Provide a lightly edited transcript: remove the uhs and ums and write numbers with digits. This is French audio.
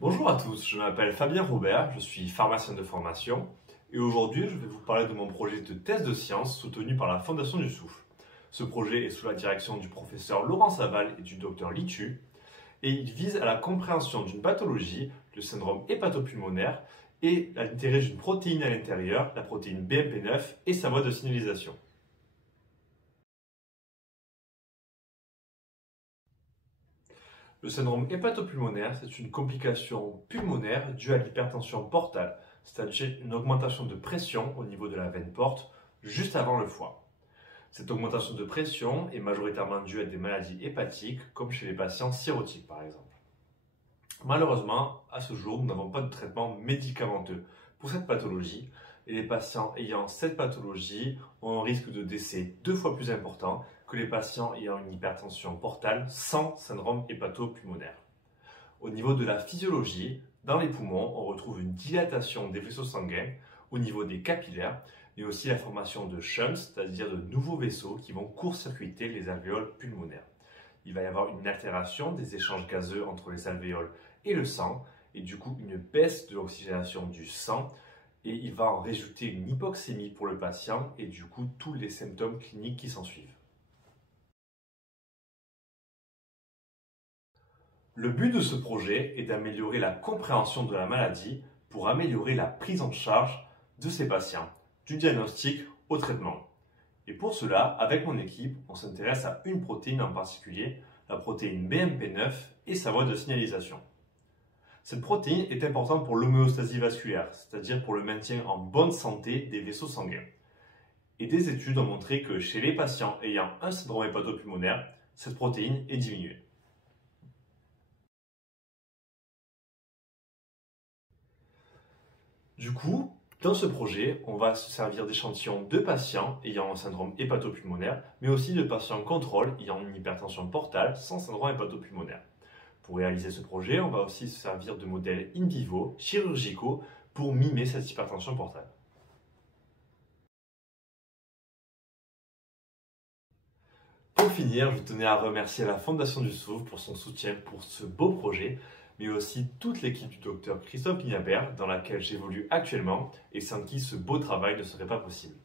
Bonjour à tous, je m'appelle Fabien Robert, je suis pharmacien de formation et aujourd'hui je vais vous parler de mon projet de thèse de science soutenu par la Fondation du Souffle. Ce projet est sous la direction du professeur Laurent Saval et du docteur Litu et il vise à la compréhension d'une pathologie, le syndrome hépatopulmonaire, et l'intérêt d'une protéine à l'intérieur, la protéine BMP9 et sa voie de signalisation. Le syndrome hépatopulmonaire, c'est une complication pulmonaire due à l'hypertension portale, c'est-à-dire une augmentation de pression au niveau de la veine porte juste avant le foie. Cette augmentation de pression est majoritairement due à des maladies hépatiques, comme chez les patients cirrhotiques par exemple. Malheureusement, à ce jour, nous n'avons pas de traitement médicamenteux pour cette pathologie et les patients ayant cette pathologie ont un risque de décès 2 fois plus important que les patients ayant une hypertension portale sans syndrome hépatopulmonaire. Au niveau de la physiologie, dans les poumons, on retrouve une dilatation des vaisseaux sanguins au niveau des capillaires, mais aussi la formation de shunts, c'est-à-dire de nouveaux vaisseaux qui vont court-circuiter les alvéoles pulmonaires. Il va y avoir une altération des échanges gazeux entre les alvéoles et le sang, et du coup une baisse de l'oxygénation du sang, et il va en résulter une hypoxémie pour le patient, et du coup tous les symptômes cliniques qui s'ensuivent. Le but de ce projet est d'améliorer la compréhension de la maladie pour améliorer la prise en charge de ces patients, du diagnostic au traitement. Et pour cela, avec mon équipe, on s'intéresse à une protéine en particulier, la protéine BMP9 et sa voie de signalisation. Cette protéine est importante pour l'homéostasie vasculaire, c'est-à-dire pour le maintien en bonne santé des vaisseaux sanguins. Et des études ont montré que chez les patients ayant un syndrome hépatopulmonaire, cette protéine est diminuée. Du coup, dans ce projet, on va se servir d'échantillons de patients ayant un syndrome hépatopulmonaire, mais aussi de patients contrôle ayant une hypertension portale sans syndrome hépatopulmonaire. Pour réaliser ce projet, on va aussi se servir de modèles in vivo, chirurgicaux, pour mimer cette hypertension portale. Pour finir, je tenais à remercier la Fondation du Souffle pour son soutien pour ce beau projet, mais aussi toute l'équipe du docteur Christophe Guignabert, dans laquelle j'évolue actuellement et sans qui ce beau travail ne serait pas possible.